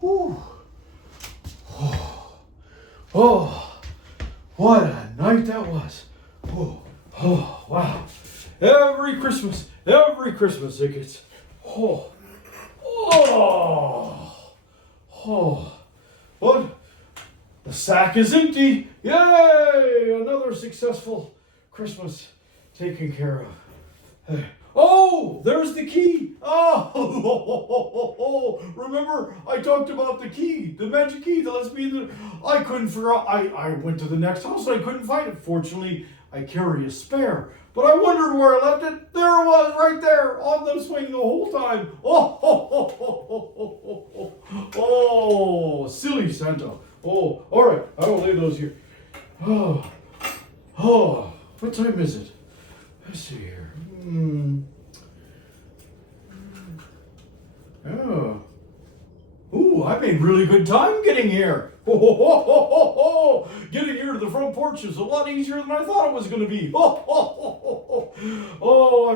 Whew. Oh, what a night that was. Oh, wow. Every Christmas it gets, But the sack is empty. Yay! Another successful Christmas taken care of. Oh, there's the key. Oh, remember I talked about the key, the magic key that lets me in the... I couldn't figure out. I went to the next house and I couldn't find it. Fortunately, I carry a spare. But I wondered where I left it. There it was, right there on the swing the whole time. Oh, silly Santa. Oh, all right. I will lay those here. Oh, what time is it? Let's see here. Oh. Ooh, I made really good time getting here. Getting here to the front porch is a lot easier than I thought it was going to be. Oh,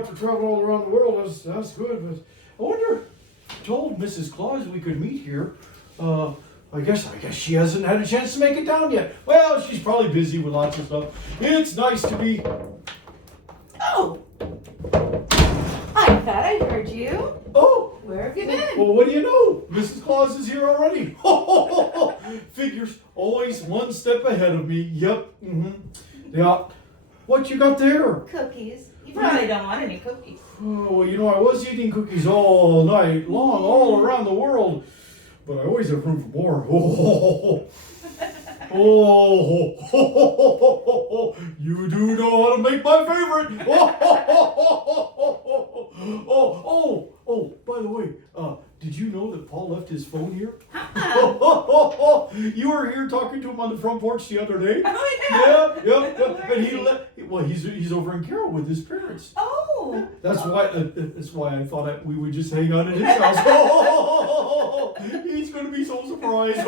after traveling all around the world, that's good. But I wonder, I told Mrs. Claus we could meet here. I guess she hasn't had a chance to make it down yet. Well, she's probably busy with lots of stuff. It's nice to be... Oh! I thought I heard you. Oh! Where have you been? Well, what do you know? Mrs. Claus is here already. Figures always one step ahead of me. Yep. Yeah. What you got there? Cookies. You probably don't want any cookies. Oh, well, you know, I was eating cookies all night long, all around the world. But I always have room for more. You do know how to make my favorite. By the way, did you know that Paul left his phone here? You were here talking to him on the front porch the other day. Oh, yeah. Yep. And he's over in Carroll with his parents. Oh. That's why I thought we would just hang out at his house. He's going to be so surprised.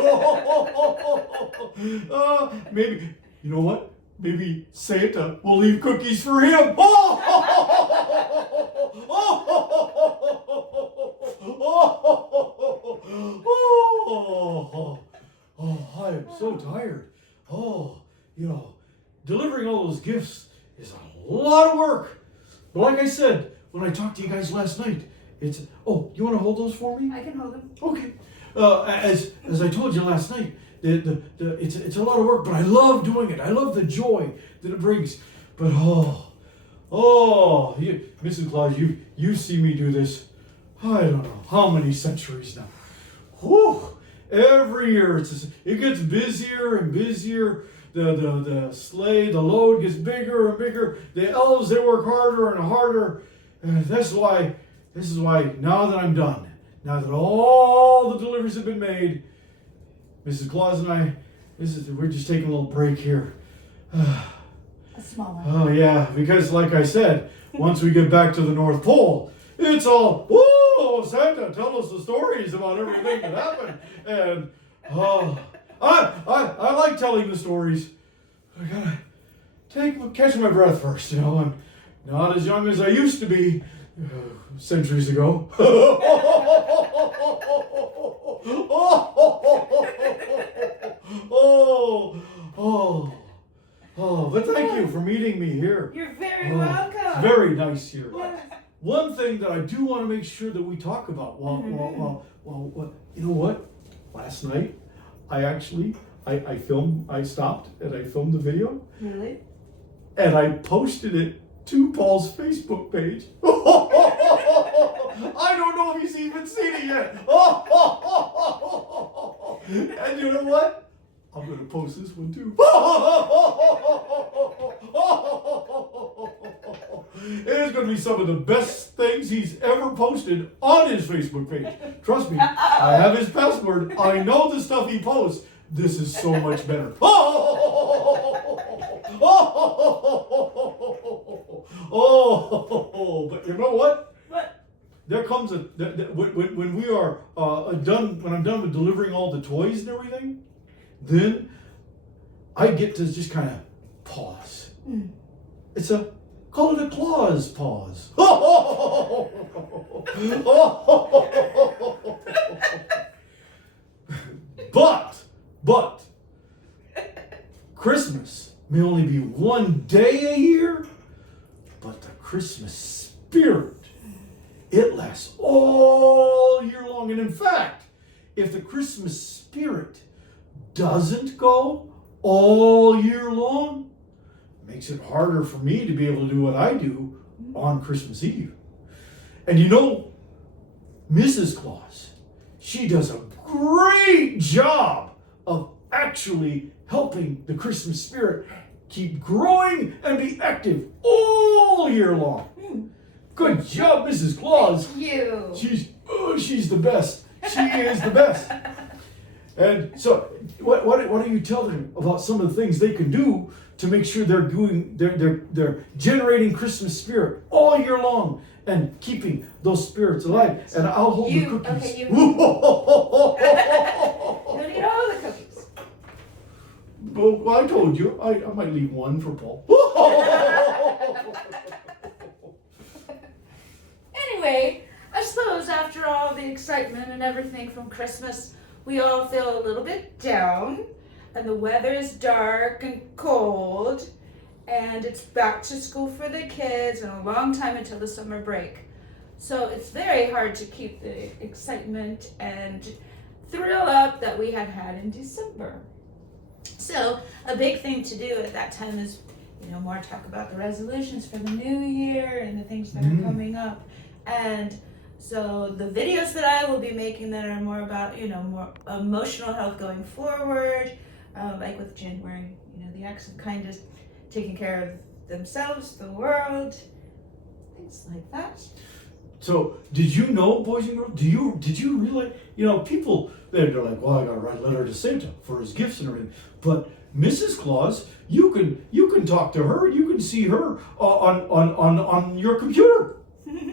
Maybe, you know what? Maybe Santa will leave cookies for him. I am so tired. Delivering all those gifts is a lot of work. But like I said, when I talked to you guys last night, it's... Oh, you want to hold those for me? I can hold them. Okay. As I told you last night, it's a lot of work, but I love doing it. I love the joy that it brings. But Mrs. Claus, you see me do this. I don't know how many centuries now. Whew! Every year it gets busier and busier. The sleigh, the load gets bigger and bigger. The elves, they work harder and harder. And this is why now that I'm done, now that all the deliveries have been made, Mrs. Claus and I, we're just taking a little break here. A small one. Oh yeah, because like I said, once we get back to the North Pole, it's all, whoa, Santa, tell us the stories about everything that happened. And I like telling the stories. I gotta catch my breath first, I'm not as young as I used to be centuries ago. But thank you for meeting me here. You're very welcome. It's very nice here. Yes. One thing that I do want to make sure that we talk about, you know what? Last night, I stopped and I filmed the video. Really? And I posted it to Paul's Facebook page. I don't know if he's even seen it yet. And you know what? I'm going to post this one too. It's going to be some of the best things he's ever posted on his Facebook page. Trust me, I have his password. I know the stuff he posts. This is so much better. But you know what? What? There comes when we are done. When I'm done with delivering all the toys and everything, then I get to just kind of pause. Call it a Claus pause. day a year, but the Christmas spirit, it lasts all year long. And in fact, if the Christmas spirit doesn't go all year long, it makes it harder for me to be able to do what I do on Christmas Eve. And you know, Mrs. Claus, she does a great job of actually helping the Christmas spirit keep growing and be active all year long. Good job, Mrs. Claus. Thank you. She's the best. She is the best. And so, what do you tell them about some of the things they can do to make sure they're generating Christmas spirit all year long and keeping those spirits alive? And I'll hold the cookies. Okay, you. Don't eat all the cookies. Well, I told you I might leave one for Paul. Anyway, I suppose after all the excitement and everything from Christmas, we all feel a little bit down, and the weather is dark and cold, and it's back to school for the kids and a long time until the summer break. So it's very hard to keep the excitement and thrill up that we had had in December. So a big thing to do at that time is, more talk about the resolutions for the new year and the things that are coming up. And so the videos that I will be making that are more about, more emotional health going forward, like with January, the acts of kindness, taking care of themselves, the world, things like that. So, did you know, boys and girls? Did you realize? People they're like, well, I gotta write a letter to Santa for his gifts and everything. But Mrs. Claus, you can talk to her. You can see her on your computer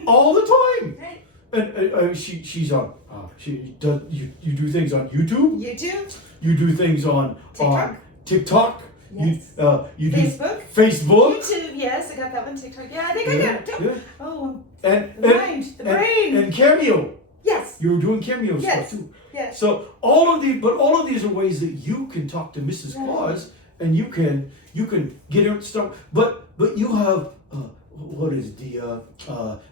all the time. Right. And she's on. She does. You do things on YouTube. YouTube. You do things on TikTok. Yes. You Facebook. Do Facebook. YouTube. Yes, I got that one. TikTok. Yeah, I think I got it too. Yeah. Oh, And the mind, the brain. And Cameo. Yes. You were doing Cameo Yes. stuff too. Yes. So all of these are ways that you can talk to Mrs. Claus, and you can get her stuff. But you have what is the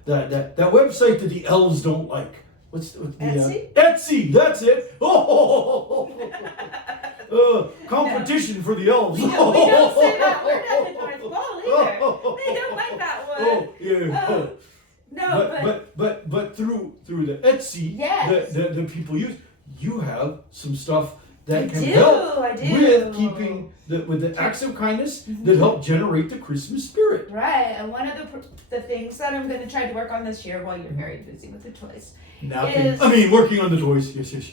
that website that the elves don't like? What's the Etsy? Etsy. That's it. Competition for the elves. We don't say that word at the North Pole either. They don't like that one. Oh yeah. No, but through the Etsy Yes. the people use, you have some stuff that I can do, help I do. with keeping with the acts of kindness that help generate the Christmas spirit. Right, and one of the things that I'm going to try to work on this year while you're very busy with the toys Working on the toys. Yes. is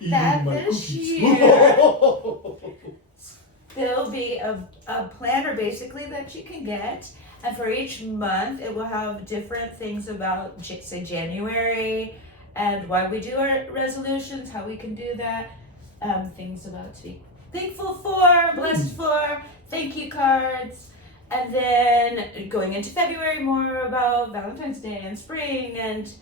Eating that my this cookies. year there'll be a planner basically that you can get, and for each month it will have different things about, say, January, and why we do our resolutions, how we can do that, things about to be thankful for, blessed for, thank you cards, and then going into February more about Valentine's Day and spring and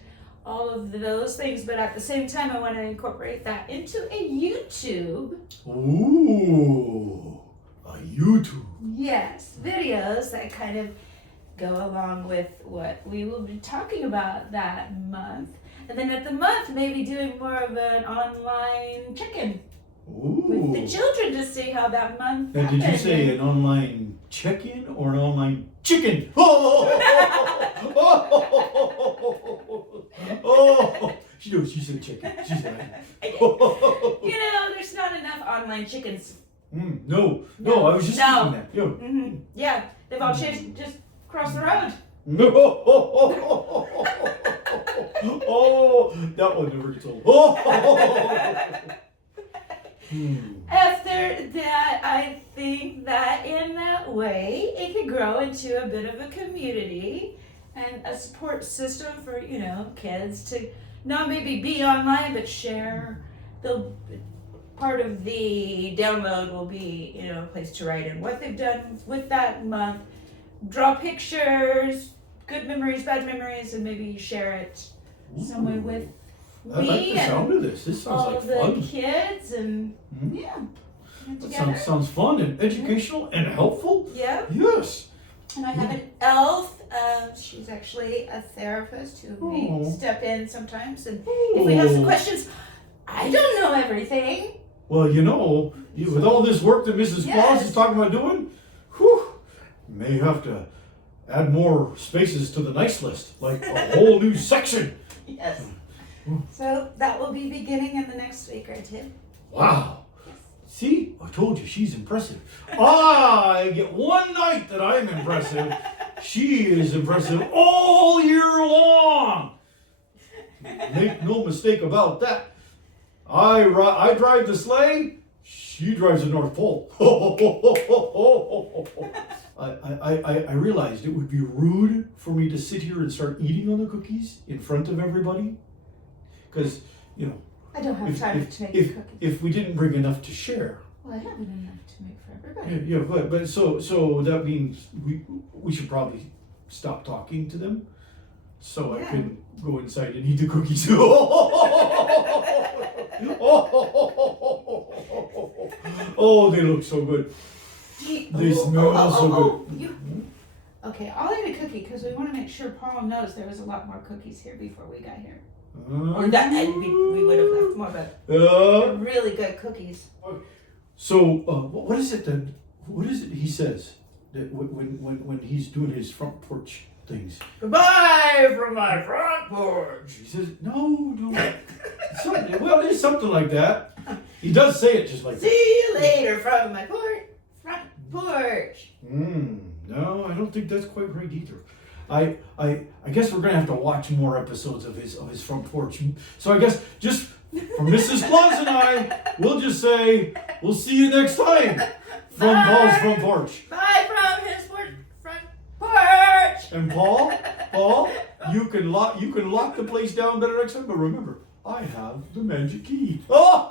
all of those things. But at the same time, I want to incorporate that into a YouTube. Ooh, a YouTube. Yes, videos that kind of go along with what we will be talking about that month. And then at the month, maybe doing more of an online check-in with the children to see how that month Now, happened. did you say an online check-in or an online chicken? Oh, she said chicken. She said. There's not enough online chickens. No, I was just thinking that. Yeah. Mm-hmm. Yeah, they've all changed just across the road. Oh, that one never gets old. After that, I think that in that way, it could grow into a bit of a community and a support system for, kids to not maybe be online, but share. Part of the download will be, a place to write in what they've done with that month, draw pictures, good memories, bad memories, and maybe share it somewhere with I like the sound of this. This sounds all like the fun. kids, and yeah. That together. sounds fun and educational and helpful. Yep. Yes. And I have an elf. She's actually a therapist who may step in sometimes. And if we have some questions, I don't know everything. Well, with all this work that Mrs. Claus is talking about doing, may have to add more spaces to the nice list, like a whole new section. Yes. So that will be beginning in the next week or two. Wow. See, I told you, she's impressive. I get one night that I'm impressive. She is impressive all year long. Make no mistake about that. I drive the sleigh. She drives the North Pole. I realized it would be rude for me to sit here and start eating on the cookies in front of everybody. Because, I don't have time to make cookies. if we didn't bring enough to share. Well, I have enough to make for everybody. Yeah, but so that means we should probably stop talking to them, so I can go inside and eat the cookies. Oh, they look so good. They smell so good. Okay, I'll eat a cookie because we want to make sure Paul knows there was a lot more cookies here before we got here. Or that, and we would have left more, but they're really good cookies. So, what is it he says that when he's doing his front porch things? Goodbye from my front porch. He says, no. Well, there's something like that. He does say it just like that. See you later from my front porch. No, I don't think that's quite right either. I guess we're gonna have to watch more episodes of his front porch. So I guess just for Mrs. Claus and I, we'll just say we'll see you next time from Paul's front porch. Bye from his front porch. And Paul, you can lock the place down better next time. But remember, I have the magic key. Bye.